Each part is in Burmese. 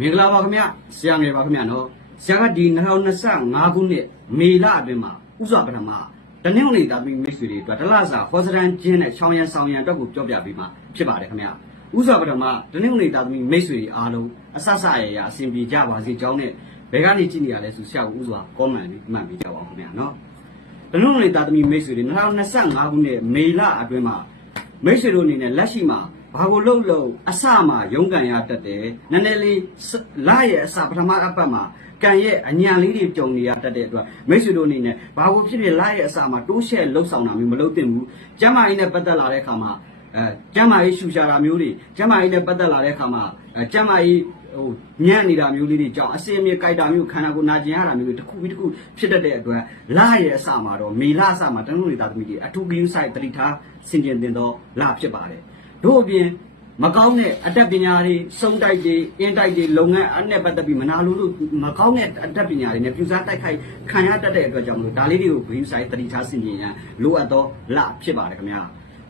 မင်္ဂလာပါခင်ဗျဆရာငယ်ပါခင်ဗျနော်ဆရာကဒီ2025ခုနှစ်မေလအတွင်းမှာဥစွာပထမတနင်္ဂနွေသားသမီးမိတ်ဆွေတွေအတွက်တလစာခေါ်စရန်ကျင်းနဲ့ချောင်းရန်ဆောင်ရန်အတွက်ကိုပြောပြပေးမှာဖြစ်ပါတယ်ခင်ဗျဥစွာပထမတနင်္ဂနွေသားသမီးမိတ်ဆွေတွေအားလုံးအဆဆရရအစဉ်ပြေကြပါစေကြောင်းနဲ့ဘယ်ကနေကြည့်နေရလဲဆိုဆရာကဥစွာကောမန့်လေးမှတ်ပေးကြပါအောင်ခင်ဗျနော်တနင်္ဂနွေသားသမီးမိတ်ဆွေတွေ2025ခုနှစ်မေလအတွင်းမှာမိတ်ဆွေတို့အနေနဲ့လက်ရှိမှာ ဘာကိုလှုပ်လို့အစမှာရုန်းကန်ရတတ်တယ်နည်းနည်းလေးလာရဲ့အစပထမအပတ်မှာကံရဲ့အညံလေးတွေကြုံနေရတတ်တဲ့အတွက်မိတ်ဆွေတို့အနေနဲ့ဘာကိုဖြစ်ဖြစ်လာရဲ့အစမှာတိုးရှဲလှုပ်ဆောင်တာမျိုးမလုပ်သင့်ဘူးကျမ်းမာရေးနဲ့ပတ်သက်လာတဲ့အခါမှာအဲကျမ်းမာရေးရှူရှာတာမျိုးတွေကျမ်းမာရေးနဲ့ပတ်သက်လာတဲ့အခါမှာအဲကျမ်းမာရေးဟိုညံ့နေတာမျိုးလေးတွေကြောင့်အစင်မြေကြိုက်တာမျိုးခန္ဓာကိုယ်နာကျင်ရတာမျိုးတွေတစ်ခုပြီးတစ်ခုဖြစ်တတ်တဲ့အတွက်လာရဲ့အစမှာတော့မေလအစမှာတနင်္ဂနွေသားသမီးတွေအထူးဂရုစိုက်တတိထားဆင်ကျင်တင်တော့လာဖြစ်ပါတယ် တို့အပြင်မကောင်းတဲ့အတတ်ပညာတွေစုံတိုက်တွေအင်းတိုက်တွေလုပ်ငန်းအနဲ့ပတ်သက်ပြီးမနာလိုလို့မကောင်းတဲ့အတတ်ပညာတွေနဲ့ပြူစားတိုက်ခိုက်ခံရတတ်တဲ့အတွက်ကြောင့်မလို့ဒါလေးတွေကိုဂရုစိုက်တတိထားဆင်ကျင်ရန်လိုအပ်တော့လာဖြစ်ပါတယ်ခင်ဗျာ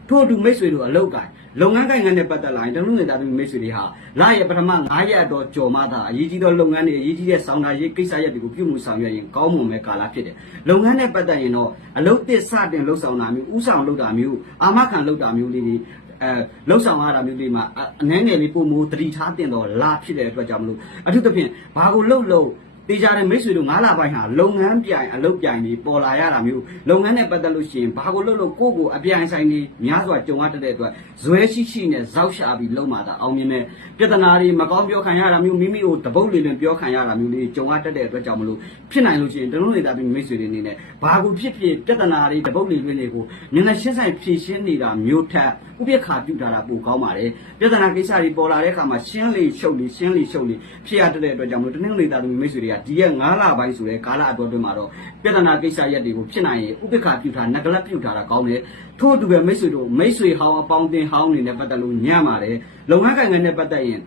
ထို့အတူမိတ်ဆွေတို့အလောက်ကိုင်လုပ်ငန်းကိုင်ငန်းနဲ့ပတ်သက်လာရင်တနင်္ဂနွေသားသမီးမိတ်ဆွေတွေဟာလာရဲ့ပထမ9ရက်တော့ကြော်မှသာအရေးကြီးသောလုပ်ငန်းတွေအရေးကြီးတဲ့ဆောင်တာရေးကိစ္စရပ်တွေကိုပြုမှုဆောင်ရွက်ရင်ကောင်းမွန်မဲ့ကာလဖြစ်တယ်။လုပ်ငန်းနဲ့ပတ်သက်ရင်တော့အလုပ်သစ်စတင်လှုပ်ဆောင်တာမျိုးဥဆောင်လုပ်တာမျိုးအာမခံလုပ်တာမျိုးလေးတွေ အဲလှုပ်ဆောင်ရတာမျိုးလေးမှာအနှဲငယ်လေးပုံမူတတိထားတင်တော့လာဖြစ်တဲ့အတွက်ကြောင့်မလို့အထူးသဖြင့်ဘာကိုလှုပ်လို့ တေချာတဲ့မိတ်ဆွေတို့၅လပိုင်းဟာလုပ်ငန်းပြိုင်အလုပ်ပြိုင်တွေပေါ်လာရတာမျိုးလုပ်ငန်းနဲ့ပတ်သက်လို့ရှိရင်ဘာကိုလုပ်လို့ကိုယ့်ကိုအပြိုင်ဆိုင်တွေများစွာကြုံရတတ်တဲ့အတွက်ဇွဲရှိရှိနဲ့ဇောက်ရှာပြီးလုံမာတာအောင်မြင်တဲ့ပြဿနာတွေမကောင်းပြောခံရတာမျိုးမိမိကိုတပုတ်လေးနဲ့ပြောခံရတာမျိုးလေးကြုံရတတ်တဲ့အတွက်ကြောင့်မလို့ဖြစ်နိုင်လို့ရှိရင်တလုံးနေတာပြီးမိတ်ဆွေတွေအနေနဲ့ဘာကိုဖြစ်ဖြစ်ပြဿနာတွေတပုတ်လေးလေးတွေကိုမျက်နှာရှင်းဆိုင်ဖြေရှင်းနေတာမျိုးထက်ဥပ္ပခါပြုတာတာပိုကောင်းပါတယ်ပြဿနာကိစ္စတွေပေါ်လာတဲ့အခါမှာရှင်းလေရှုပ်လေရှင်းလေရှုပ်လေဖြစ်ရတတ်တဲ့အတွက်ကြောင့်မလို့တနင်္ဂနွေသားသမီးမိတ်ဆွေတွေကဒီရက်9လပိုင်းဆိုတဲ့ကာလအတော်အတွင်းမှာတော့ပြဿနာကိစ္စရက်တွေကိုဖြစ်နိုင်ရင်ဥပ္ပခါပြုတာနဂလတ်ပြုတာတာကောင်းတယ်ထို့အတူပဲမိတ်ဆွေတို့မိတ်ဆွေဟောင်းအပေါင်းအသင်းဟောင်းတွေနဲ့ပတ်သက်လို့ညံ့ပါတယ်လုပ်ငန်းကိုင်ငန်းနဲ့ပတ်သက်ရင်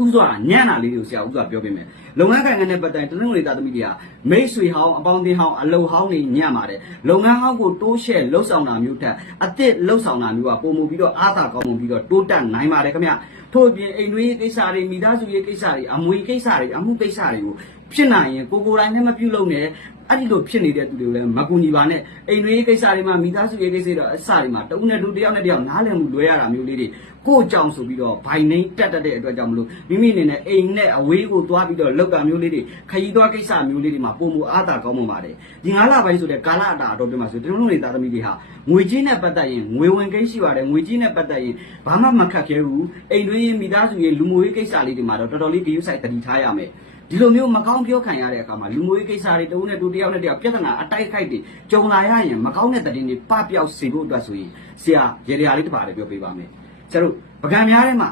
ဥစွာညံ့တာလေးတွေကိုဆရာဥစွာပြောပေးမယ်လုပ်ငန်းကိုင်ငန်းနဲ့ပတ်သက်တနင်္ဂနွေသားသမီးတွေကမိတ်ဆွေဟောင်းအပေါင်းအသင်းဟောင်းအလုံဟောင်းတွေညံ့ပါတယ်လုပ်ငန်းဟောင်းကိုတိုးရှဲလှုပ်ဆောင်တာမျိုးထက်အသစ်လှုပ်ဆောင်တာမျိုးကပုံမူပြီးတော့အားသာကောင်းမှုပြီးတော့တိုးတက်နိုင်ပါတယ်ခင်ဗျထို့အပြင်အိမ်တွင်းရေးကိစ္စတွေမိသားစုရေးကိစ္စတွေအမွေကိစ္စတွေအမှုကိစ္စတွေကို ဖြစ်နိုင်ရင်ကိုကိုယ်တိုင်နဲ့မပြုတ်လို့နဲ့အဲ့ဒီလိုဖြစ်နေတဲ့သူတွေကိုလည်းမကူညီပါနဲ့အိမ်တွင်းရေးကိစ္စတွေမှာမိသားစုရေးကိစ္စတွေအစတွေမှာတဦးနဲ့တူတယောက်နဲ့တယောက်နားလည်မှုလွဲရတာမျိုးလေးတွေကိုယ့်ကြောင့်ဆိုပြီးတော့ဘိုင်နှိမ့်တက်တက်တဲ့အတွက်ကြောင့်မလို့မိမိအနေနဲ့အိမ်နဲ့အဝေးကိုသွားပြီးတော့လောက်တာမျိုးလေးတွေခရီးသွားကိစ္စမျိုးလေးတွေမှာပုံမူအားသာကောင်းမှပါတယ်ဒီငါးလပိုင်းဆိုတဲ့ကာလအတာအတော်ပြမှာဆိုတလုံးလုံးနေသားသမီးတွေဟာငွေကြီးနဲ့ပတ်သက်ရင်ငွေဝင်ကိန်းရှိပါတယ်ငွေကြီးနဲ့ပတ်သက်ရင်ဘာမှမခက်ခဲဘူးအိမ်တွင်းရေးမိသားစုရေးလူမှုရေးကိစ္စလေးတွေမှာတော့တော်တော်လေးဂရုစိုက်တတိထားရမယ်ဒီလိုမျိုးမကောင်းပြောခံရတဲ့အခါမှာလူမျိုးရေးကိစ္စတွေတဦးနဲ့တူတယောက်နဲ့တယောက်ပြဿနာအတိုက်ခိုက်တွေကြုံလာရရင်မကောင်းတဲ့သတင်းတွေပပျောက်စေဖို့အတွက်ဆိုရင်ဆရာရေရာလေးတစ်ပါးလေးပြောပေးပါမယ်ဆရာတို့ပကံများထဲမှာ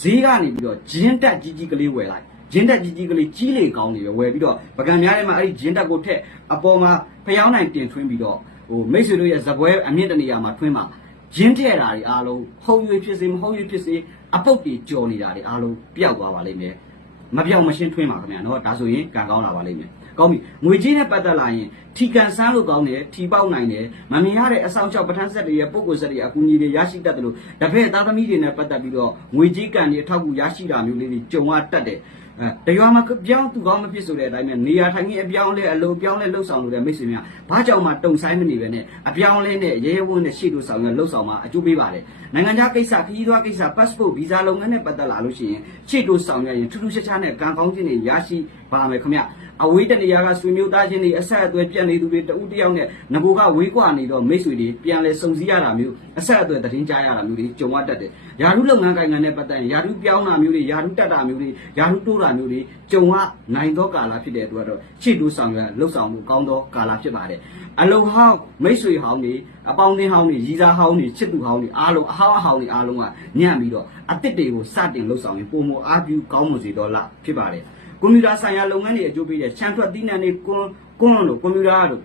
ဈေးကနေပြီးတော့ဂျင်းတက်ကြီးကြီးကလေးဝယ်လိုက်ဂျင်းတက်ကြီးကြီးကလေးကြီးလေကောင်းနေပဲဝယ်ပြီးတော့ပကံများထဲမှာအဲ့ဒီဂျင်းတက်ကိုထက်အပေါ်မှာဖျောင်းနိုင်တင်ထွင်းပြီးတော့ဟိုမိတ်ဆွေတို့ရဲ့ဇပွဲအမြင့်တနေရာမှာထွင်းမှာဂျင်းထဲတာတွေအားလုံးဟုတ်ရွေဖြစ်စေမဟုတ်ရွေဖြစ်စေအပုတ်တွေကြော်နေတာတွေအားလုံးပျောက်သွားပါလိမ့်မယ်မပြောင်းမရှင်းထွင်းပါခင်ဗျာနော်ဒါဆိုရင်ကံကောင်းလာပါလိမ့်မယ် ကောင်းပြီငွေကြီးနဲ့ပတ်သက်လာရင်ထီကန်ဆန်းလို့ကောင်းတယ်ထီပေါက်နိုင်တယ်မမြင်ရတဲ့အဆောင်ချောက်ပဋ္ဌာန်းဆက်တွေရဲ့ပုံကိုယ်ဆက်တွေအကူအညီတွေရရှိတတ်တယ်လို့တပည့်သားသမီးတွေနဲ့ပတ်သက်ပြီးတော့ငွေကြီးကံတွေအထောက်အကူရရှိတာမျိုးလေးတွေကြုံရတတ်တယ်အဲတရွာမှာပြောင်းသူကောင်းမဖြစ်ဆိုတဲ့အတိုင်းပဲနေရာထိုင်ကြီးအပြောင်းလဲအလိုပြောင်းလဲလှုပ်ဆောင်လို့တဲ့မိတ်ဆွေများဘာကြောင့်မှတုံဆိုင်မနေပဲနဲ့အပြောင်းလဲနဲ့ရဲရဲဝန်းနဲ့ရှေ့တို့ဆောင်ရလှုပ်ဆောင်မှာအကျိုးပေးပါတယ်နိုင်ငံခြားကိစ္စခရီးသွားကိစ္စ passport visa လုပ်ငန်းနဲ့ပတ်သက်လာလို့ရှိရင်ရှေ့တို့ဆောင်ရရင်ထူးထူးခြားခြားနဲ့ကံကောင်းခြင်းတွေရရှိပါမယ်ခင်ဗျအဝေးတနေရာကဆွေမျိုးသားချင်းတွေအဆက်အသွယ်ပြတ်နေသူတွေတဦးတယောက်နဲ့ငကိုကဝေးကွာနေတော့မိတ်ဆွေတွေပြန်လဲစုံစည်းရတာမျိုးအဆက်အသွယ်သတင်းကြားရတာမျိုးတွေကြုံရတတ်တယ်ယာရုလုပ်ငန်းကိုင်ငံနဲ့ပတ်သက်ရင်ယာရုပြောင်းတာမျိုးတွေယာရုတက်တာမျိုးတွေယာရုတိုးတာမျိုးတွေကြုံရနိုင်သောကာလဖြစ်တဲ့အတွက်တော့ရှေ့တို့ဆောင်ရလှုပ်ဆောင်မှုကောင်းသောကာလဖြစ်ပါတယ်အလုံဟောင်းမိတ်ဆွေဟောင်းတွေအပေါင်းအသင်းဟောင်းတွေရီစားဟောင်းတွေချစ်သူဟောင်းတွေအားလုံးအဟောင်းအဟောင်းတွေအားလုံးကညံ့ပြီးတော့အစ်စ်တွေကိုစတင်လှုပ်ဆောင်ရင်ပုံမအားပြုကောင်းမွန်စေတော့လားဖြစ်ပါတယ် ကွန်ပျူတာဆိုင်ရာလုပ်ငန်းတွေအကျိုးပေးတဲ့ချန်ထွက်သီးနှံတွေကွန်ကွန်လို့ကွန်ပျူတာတို့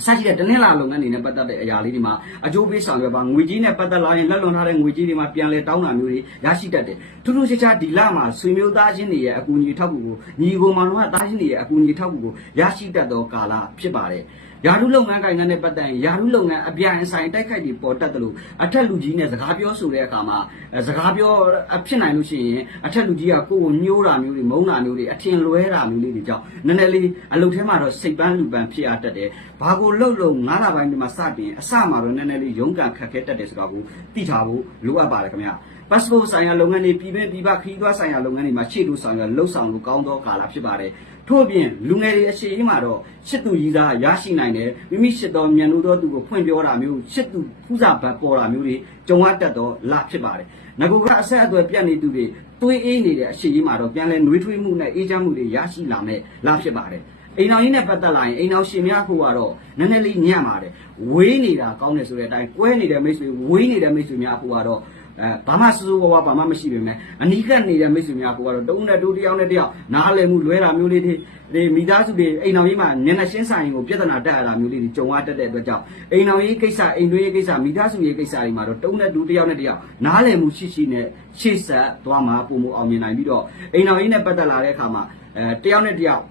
အစရှိတဲ့တနင်္လာလုပ်ငန်းတွေနဲ့ပတ်သက်တဲ့အရာလေးတွေမှာအကျိုးပေးဆောင်ရွက်ပါငွေကြီးနဲ့ပတ်သက်လာရင်လက်လွန်ထားတဲ့ငွေကြီးတွေမှာပြန်လဲတောင်းတာမျိုးတွေရရှိတတ်တယ်ထူးထူးခြားခြားဒီလမှာဆွေမျိုးသားချင်းတွေရဲ့အကူအညီထောက်ကူကိုညီကိုမောင်တို့ကသားချင်းတွေရဲ့အကူအညီထောက်ကူကိုရရှိတတ်သောကာလဖြစ်ပါတယ် ယာရုလုပ်ငန်းကိုင်ငန်းနဲ့ပတ်သက်ရင်ယာရုလုပ်ငန်းအပြိုင်အဆိုင်တိုက်ခိုက်ပြီးပေါ်တက်တယ်လို့အထက်လူကြီးနဲ့စကားပြောဆိုတဲ့အခါမှာအဲစကားပြောအဖြစ်နိုင်လို့ရှိရင်အထက်လူကြီးကကိုယ်ကိုညှိုးတာမျိုးတွေမုန်းတာမျိုးတွေအထင်လွဲတာမျိုးလေးတွေကြောင့်နည်းနည်းလေးအလုပ်ထဲမှာတော့စိတ်ပန်းလူပန်းဖြစ်ရတတ်တယ်ဘာကိုလှုပ်လို့ငါးလပိုင်းဒီမှာစတင်အစမှာတော့နည်းနည်းလေးရုန်းကန်ခက်ခဲတတ်တယ်ဆိုတော့ကိုသိထားဖို့လိုအပ်ပါတယ်ခင်ဗျာ passport ဆိုင်ရာလုပ်ငန်းတွေပြည်ပပြည်ပခရီးသွားဆိုင်ရာလုပ်ငန်းတွေမှာရှေ့တူဆောင်ရလှုပ်ဆောင်လို့ကောင်းသောကာလဖြစ်ပါတယ်ထို့အပြင်လူငယ်တွေအခြေအင်းမှာတော့ရှစ်သူကြီးသားရရှိနိုင်တယ်မိမိရှစ်တော်မြန်လို့တော့သူကိုဖွင့်ပြောတာမျိုးရှစ်သူဖူးစာဘတ်ပေါ်တာမျိုးတွေကြုံရတတ်တော့လဖြစ်ပါတယ်ငကူကအဆက်အသွယ်ပြတ်နေသူတွေတွေးအေးနေတဲ့အအခြေအင်းမှာတော့ပြန်လဲနှွေးထွေးမှုနဲ့အေးချမ်းမှုတွေရရှိလာမယ်လဖြစ်ပါတယ်အိမ်အောင်ကြီးနဲ့ပတ်သက်လာရင်အိမ်အောင်ရှင်များဖို့ကတော့နည်းနည်းလေးညံ့ပါတယ်ဝေးနေတာကောင်းတယ်ဆိုတဲ့အတိုင်းကွဲနေတဲ့မိတ်ဆွေဝေးနေတဲ့မိတ်ဆွေများဖို့ကတော့ အဲဘာမှစူးစူးဝါးဝါဘာမှမရှိပေမဲ့အနီးကပ်နေတဲ့မိတ်ဆွေများကတော့တုံးနဲ့တူတယောက်နဲ့တယောက်နားလည်မှုလွဲတာမျိုးလေးတွေဒီမိသားစုတွေအိမ်တော်ကြီးမှာညနေရှင်းဆိုင်ကိုပြဿနာတက်ရတာမျိုးလေးတွေကြုံရတတ်တဲ့အတွက်ကြောင့်အိမ်တော်ကြီးကိစ္စအိမ်တွင်းရေးကိစ္စမိသားစုရေးကိစ္စတွေမှာတော့တုံးနဲ့တူတယောက်နဲ့တယောက်နားလည်မှုရှိရှိနဲ့ရှေ့ဆက်သွားမှာပုံမအောင်မြင်နိုင်ပြီးတော့အိမ်တော်ကြီးနဲ့ပတ်သက်လာတဲ့အခါမှာအဲတယောက်နဲ့တယောက်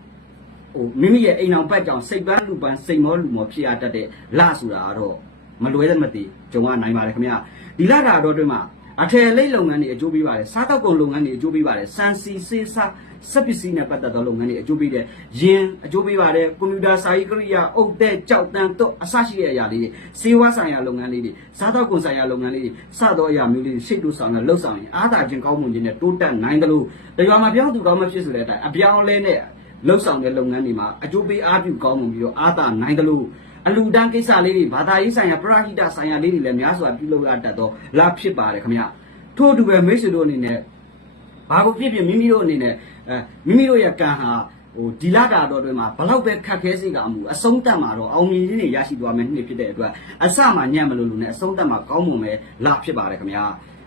ဟိုမိမိရဲ့အိမ်အောင်ဘက်ကြောင့်စိတ်ပန်းလူပန်းစိတ်မောလူမောဖြစ်ရတတ်တဲ့လဆိုတာကတော့မလွဲတဲ့မသိကြုံရနိုင်ပါတယ်ခင်ဗျာဒီလတာတော့တွင်မှာ အထယ်လိတ်လုပ်ငန်းတွေအကျိုးပေးပါတယ်စားတောက်ကုန်လုပ်ငန်းတွေအကျိုးပေးပါတယ်စံစီစေးစားစက်ပစ္စည်းနဲ့ပတ်သက်သောလုပ်ငန်းတွေအကျိုးပေးတယ်ယင်းအကျိုးပေးပါတယ်ကွန်ပျူတာစာရေးကိရိယာအုတ်တဲ့ကြောက်တန်းတော့အစရှိတဲ့အရာလေးတွေစေဝါဆိုင်ရာလုပ်ငန်းလေးတွေစားတောက်ကုန်ဆိုင်ရာလုပ်ငန်းလေးတွေစသောအရာမျိုးလေးတွေရှေ့တိုးဆောင်ရလှုပ်ဆောင်ရင်အားသာခြင်းကောင်းမှုခြင်းနဲ့တိုးတက်နိုင်တယ်လို့တရားမှာပြောင်းသူကောင်းမဖြစ်ဆိုတဲ့အတိုင်းအပြောင်းလဲနဲ့လှုပ်ဆောင်တဲ့လုပ်ငန်းတွေမှာအကျိုးပေးအားပြုကောင်းမှုပြီးတော့အားသာနိုင်တယ်လို့ အလူတန်းကိစ္စလေးတွေဘာသာရေးဆိုင်ရာပရဟိတဆိုင်ရာလေးတွေလည်းများစွာပြုလုပ်ရတတ်တော့လာဖြစ်ပါတယ်ခင်ဗျထို့အတူပဲမိတ်ဆွေတို့အနေနဲ့ဘာကိုဖြစ်ဖြစ်မိမိတို့အနေနဲ့အဲမိမိတို့ရဲ့ကံဟာဟိုဒီလာတာတော့တွင်မှာဘလောက်ပဲခက်ခဲစေကမှုအဆုံးတက်မှာတော့အောင်မြင်ခြင်းတွေရရှိသွားမယ်နှစ်ဖြစ်တဲ့အတွက်အစမှညံ့မလို့လို့နဲ့အဆုံးတက်မှာကောင်းမွန်ပဲလာဖြစ်ပါတယ်ခင်ဗျာ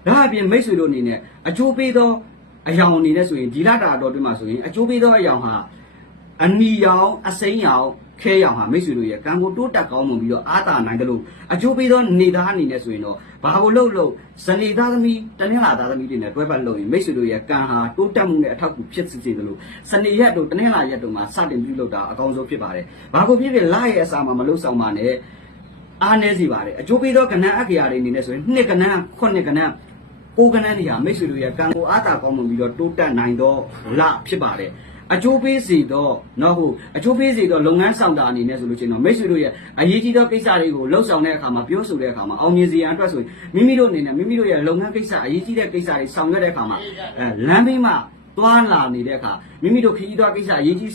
ဒါအပြင်မိတ်ဆွေတို့အနေနဲ့အကျိုးပေးသောအယောင်အနေနဲ့ဆိုရင်ဒီလာတာတော့တွင်မှာဆိုရင်အကျိုးပေးသောအယောင်ဟာအနီရောင်အစိမ်းရောင် ခဲရောင်ဟာမိတ်ဆွေတို့ရဲ့ကံကိုတိုးတက်ကောင်းမွန်ပြီးတော့အာသာနိုင်တယ်လို့အကျိုးပေးသောနေသားအနေနဲ့ဆိုရင်တော့ဘာကိုလှုပ်လှုပ်ဇနေသားသမီးတနင်္လာသားသမီးတွေနဲ့တွဲပတ်လို့ရင်မိတ်ဆွေတို့ရဲ့ကံဟာတိုးတက်မှုနဲ့အထောက်အကူဖြစ်စေတယ်လို့ဇနေရက်တို့တနင်္လာရက်တို့မှာစတင်ပြုလုပ်တာအကောင်းဆုံးဖြစ်ပါတယ်ဘာကိုဖြစ်ဖြစ်လာရဲ့အစာမှာမလှုပ်ဆောင်ပါနဲ့အားနည်းစီပါတယ်အကျိုးပေးသောကဏ္ဍအက္ခရာတွေအနေနဲ့ဆိုရင်နှစ်ကဏ္ဍခုနှစ်ကဏ္ဍကိုယ်ကဏ္ဍတွေဟာမိတ်ဆွေတို့ရဲ့ကံကိုအားသာကောင်းမွန်ပြီးတော့တိုးတက်နိုင်သောလဖြစ်ပါတယ် အကျိုးပေးစေတော့နော်ဟုတ်အကျိုးပေးစေတော့လုပ်ငန်းဆောင်တာအနေနဲ့ဆိုလို့ချင်းတော့မိတ်ဆွေတို့ရဲ့အရေးကြီးသောကိစ္စတွေကိုလှုပ်ဆောင်တဲ့အခါမှာပြောဆိုတဲ့အခါမှာအောင်မြင်စေရန်အတွက်ဆိုရင်မိမိတို့အနေနဲ့မိမိတို့ရဲ့လုပ်ငန်းကိစ္စအရေးကြီးတဲ့ကိစ္စတွေဆောင်ရွက်တဲ့အခါမှာအဲလမ်းဘေးမှာ သွားလာနေတဲ့အခါမိမိတို့ခရီးသွားကိစ္စအရေးကြီး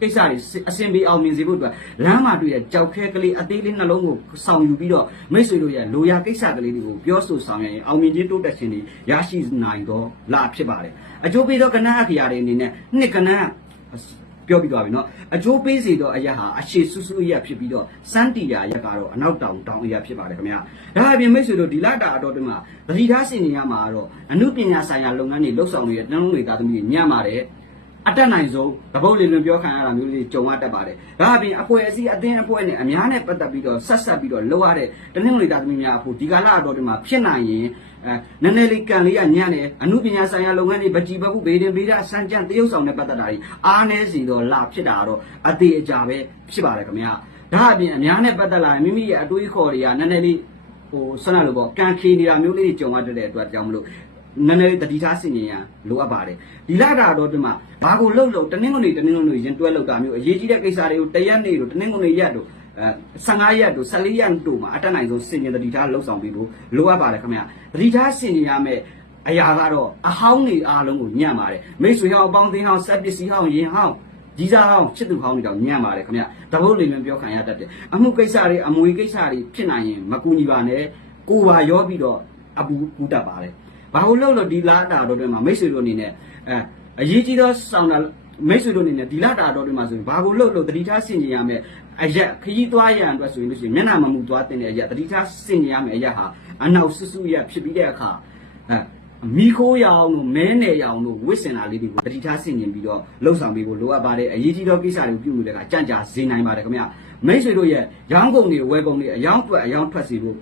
ကိစ္စတွေအဆင်ပြေအောင်မြင်စေဖို့အတွက်လမ်းမှာတွေ့တဲ့ကြောက်ခဲကလေးအသေးလေးနှလုံးကိုဆောင်ယူပြီးတော့မိတ်ဆွေတို့ရဲ့လိုရာကိစ္စကလေးတွေကိုပြောဆိုဆောင်ရွက်ရင်အောင်မြင်ခြင်းတိုးတက်ခြင်းတွေရရှိနိုင်တော့လာဖြစ်ပါတယ်အကျိုးပေးသောကဏ္ဍအခရာတွေအနေနဲ့နှစ်ကဏ္ဍ ပြောပြီးသွားပြီเนาะအကျိုးပေးစေတော့အရာဟာအရှိဆူဆူအရာဖြစ်ပြီးတော့စန်းတီယာရက်ကတော့အနောက်တောင်တောင်အရာဖြစ်ပါတယ်ခင်ဗျာဒါအပြင်မိတ်ဆွေတို့ဒီလတာအတော်တွင်မှာသတိထားစင်နေရမှာကတော့အမှုပညာဆိုင်ရာလုပ်ငန်းတွေလှုပ်ဆောင်နေတဲ့တန်းလုံးတွေသားသမီးတွေညံ့ပါတယ် အတက်နိုင်ဆုံးတပုတ်လေးလွန်ပြောခံရတာမျိုးလေးကြုံရတတ်ပါတယ်ဒါအပြင်အဖွဲ့အစည်းအသင်းအဖွဲ့နဲ့အများနဲ့ပတ်သက်ပြီးတော့ဆက်ဆက်ပြီးတော့လှုပ်ရတဲ့တနင်္ဂနွေသားသမီးများအဖို့ဒီကာလအတော်တွင်မှာဖြစ်နိုင်ရင်အဲနည်းနည်းလေးကံလေးကညံ့တယ်အမှုပညာဆိုင်ရာလုပ်ငန်းတွေပကြည်ပခုဘေးတင်ဘေးဒစံကြံတရုပ်ဆောင်နဲ့ပတ်သက်တာတွေအားနည်းစီတော့လဖြစ်တာတော့အသေးအကြပဲဖြစ်ပါတယ်ခင်ဗျာဒါအပြင်အများနဲ့ပတ်သက်လာရင်မိမိရဲ့အတွေးခေါ်တွေကနည်းနည်းလေးဟိုဆွမ်းနာလို့ပေါ့ကံခေနေတာမျိုးလေးတွေကြုံရတဲ့အတွက်ကြောင့်မလို့ နည်းနည်းတတိထားစင်ရင်ရလိုအပ်ပါတယ်ဒီလာတာတော့ဒီမှာဘာကိုလှုပ်လှုပ်တနင်္ဂနွေတနင်္ဂနွေရင်တွဲလှုပ်တာမျိုးအရေးကြီးတဲ့ကိစ္စတွေကိုတရက်နေ့တို့တနင်္ဂနွေရက်တို့15ရက်တို့14ရက်တို့မှာအတက်နိုင်ဆုံးစင်ရင်တတိထားလှုပ်ဆောင်ပြီးဖို့လိုအပ်ပါတယ်ခင်ဗျာတတိထားစင်ရင်ရမယ်အရာကတော့အဟောင်းတွေအားလုံးကိုညံ့ပါတယ်မိတ်ဆွေဟောင်းအပေါင်းအသင်းဟောင်းစက်ပစ္စည်းဟောင်းယင်ဟောင်းကြီးစားဟောင်းချစ်သူဟောင်းတွေတော့ညံ့ပါတယ်ခင်ဗျတပုတ်လေးမျိုးပြောခံရတတ်တယ်အမှုကိစ္စတွေအမွေကိစ္စတွေဖြစ်နိုင်ရင်မကူညီပါနဲ့ကိုပါရောပြီးတော့အပူပူတတ်ပါတယ် ဘာလို့လို့လို့ဒီလာတာတော့တွင်မှာမိတ်ဆွေတို့အနေနဲ့အဲအရေးကြီးသောစောင်းတာမိတ်ဆွေတို့အနေနဲ့ဒီလာတာတော့တွင်မှာဆိုရင်ဘာလို့လို့လို့တတိထားဆင်ကျင်ရမယ်အရက်ခရီးသွားရန်အတွက်ဆိုရင်လို့ရှိရင်မျက်နှာမမူသွားတင်တဲ့အရက်တတိထားဆင်ကျင်ရမယ်အရက်ဟာအနောက်ဆူဆူရက်ဖြစ်ပြီးတဲ့အခါအဲမိခိုးရောင်တို့မဲနယ်ရောင်တို့ဝစ်စင်တာလေးတွေကိုတတိထားဆင်ကျင်ပြီးတော့လှုပ်ဆောင်ပေးဖို့လိုအပ်ပါတယ်အရေးကြီးသောကိစ္စတွေကိုပြုလုပ်တဲ့အခါကြံ့ကြာစေနိုင်ပါတယ်ခင်ဗျမိတ်ဆွေတို့ရဲ့ရောင်းကုန်တွေဝယ်ကုန်တွေအယောင်းထွက်အယောင်းထွက်စီဖို့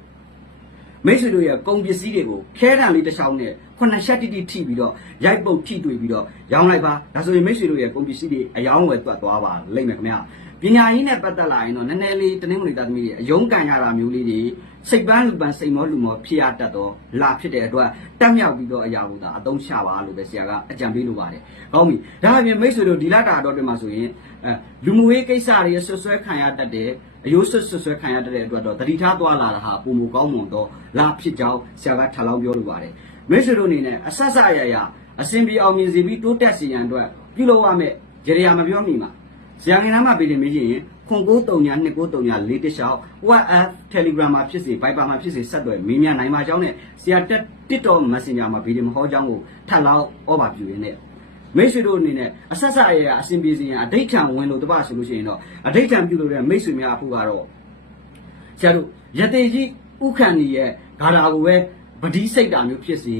မိတ်ဆွေတို့ရဲ့ကုန်ပစ္စည်းတွေကိုခဲတံလေးတစ်ချောင်းနဲ့ခုနှစ်ချက်တိတိထိပြီးတော့ရိုက်ပုတ်ထိတွေ့ပြီးတော့ရောင်းလိုက်ပါဒါဆိုရင်မိတ်ဆွေတို့ရဲ့ကုန်ပစ္စည်းတွေအယောင်းဝယ်တွတ်သွားပါလိမ့်မယ်ခင်ဗျာပညာရေးနဲ့ပတ်သက်လာရင်တော့နည်းနည်းလေးတနင်္ဂနွေသားသမီးတွေအယုံကန်ရတာမျိုးလေးတွေစိတ်ပန်းလူပန်းစိတ်မောလူမောဖြစ်ရတတ်တော့လာဖြစ်တဲ့အတွက်တက်မြောက်ပြီးတော့အရာကိုသာအသုံးချပါလို့ပဲဆရာကအကြံပေးလိုပါတယ်။ကောင်းပြီ။ဒါအပြင်မိတ်ဆွေတို့ဒီလတာတော့တွင်မှာဆိုရင်အဲ လူမှုရေးကိစ္စတွေဆွဆွဲခံရတတ်တဲ့အယိုးဆွဆွဆွဲခံရတတ်တဲ့အတွက်တော့တတိထားသွားလာတာဟာပုံမကောင်းမွန်တော့လာဖြစ်ကြောင်းဆရာကထပ်လောင်းပြောလိုပါတယ်။မိတ်ဆွေတို့အနေနဲ့အဆက်ဆက်ရရအစဉ်ပြေအောင်မြင်စီပြီးတိုးတက်စီရန်အတွက်ပြုလုပ်ရမယ့်ကြရရမပြောမိမှာဆရာငယ်နားမှာပြည်နေမေးရင်ခွန်939 239 4တစ်လျှောက် WhatsApp Telegram မှာဖြစ်စေ Viber မှာဖြစ်စေဆက်သွယ်မေးမြန်းနိုင်ပါကြောင်းနဲ့ဆရာတက် TikTok Messenger မှာဗီဒီယိုမဟောကြောင်းကိုထပ်လောင်းဩဘာပြုရင်းနဲ့ မိတ်ဆွေတို့အနေနဲ့အဆက်ဆက်အရာအစဉ်ပြေစီရင်အဋိဋ္ဌံဝင်လို့တပဆိုလို့ရှိရင်တော့အဋိဋ္ဌံပြုလို့တဲ့မိတ်ဆွေများအခုကတော့ဆရာတို့ယတေကြီးဥခန္ဒီရဲ့ဂါထာကိုပဲဗတိစိတ်တာမျိုးဖြစ်စေ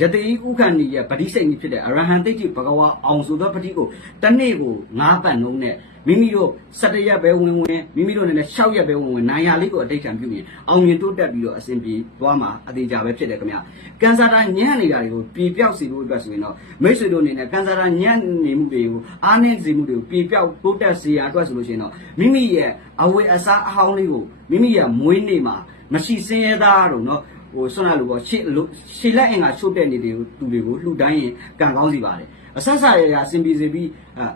ယတေကြီးဥခန္ဒီရဲ့ဗတိစိတ်မျိုးဖြစ်တဲ့အရဟံတိတ်ကြီးဘဂဝါအောင်ဆိုသောပတိကိုတစ်နေ့ကို၅ပတ်နှုံးနဲ့မိမိတို့17ရက်ပဲဝင်ဝင်မိမိတို့လည်း6ရက်ပဲဝင်ဝင်နိုင်ရလေးကိုအတိတ်ထံပြုရင်အောင်မြင်တိုးတက်ပြီးတော့အစဉ်ပြေသွားမှာအသေးကြပဲဖြစ်တယ်ခင်ဗျကန်ဆာတာညံ့နေတာတွေကိုပြေပြောက်စေဖို့အတွက်ဆိုရင်တော့မိတ်ဆွေတို့အနေနဲ့ကန်ဆာတာညံ့နေမှုတွေကိုအားနည်းစေမှုတွေကိုပြေပြောက်တိုးတက်စေရအတွက်ဆိုလို့ရှိရင်တော့မိမိရဲ့အဝေအစားအဟောင်းလေးကိုမိမိရဲ့မွေးနေ့မှာမရှိစင်းရဲသားတော့နော် ဟိုဆွမ်းလာလို့ပေါ့ရှေ့လို့ရှေ့လက်အင်ကချို့တဲ့နေတွေကိုသူတွေကိုလှူဒန်းရင်ကံကောင်းစီပါတယ်အဆက်ဆက်ရရအစဉ်ပြေစေပြီးအာ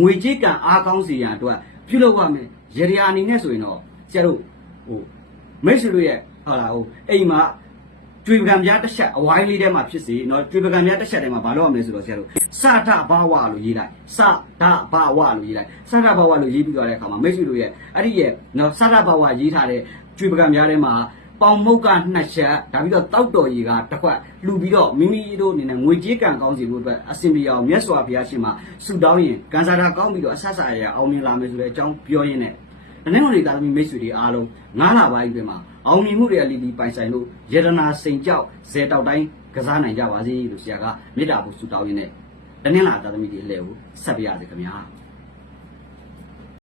ငွေကြေးကံအားကောင်းစီရန်အတွက်ပြုလုပ်ရမယ်ရရအနေနဲ့ဆိုရင်တော့ကျတို့ဟိုမိတ်ဆွေတို့ရဲ့ဟာလာဟိုအိမ်မှာကျွေပကံပြားတစ်ချက်အဝိုင်းလေးထဲမှာဖြစ်စီနော်ကျွေပကံပြားတစ်ချက်ထဲမှာဘာလို့ရမလဲဆိုတော့ဆရာတို့စထဘာဝလို့ရေးလိုက်စဒဘာဝလို့ရေးလိုက်စထဘာဝလို့ရေးပြီးသွားတဲ့အခါမှာမိတ်ဆွေတို့ရဲ့အဲ့ဒီရဲ့နော်စထဘာဝရေးထားတဲ့ကျွေပကံပြားထဲမှာ ပေါင်မုတ်ကနှစ်ချက်ဒါပြီးတော့တောက်တော်ကြီးကတစ်ခွက်လှူပြီးတော့မိမိတို့အနေနဲ့ငွေကြေးကံကောင်းစီဖို့အတွက်အစင်ပြေအောင်မြတ်စွာဘုရားရှင်မှာဆုတောင်းရင်ကံစားတာကောင်းပြီးတော့အဆက်ဆက်အရာအောင်မြင်လာမယ်ဆိုတဲ့အကြောင်းပြောရင်းနဲ့တနင်္ဂနွေသားသမီးမိတ်ဆွေတွေအားလုံးငါးလပိုင်းအတွင်းမှာအောင်မြင်မှုတွေအလီလီပိုင်ဆိုင်လို့ယတနာစိန်ကြောက်ဇေတောက်တိုင်းကစားနိုင်ကြပါစေလို့ဆရာကမေတ္တာပို့ဆုတောင်းရင်းနဲ့တနင်္လာသားသမီးတွေအလှည့်ကိုဆက်ပြရစေခင်ဗျာ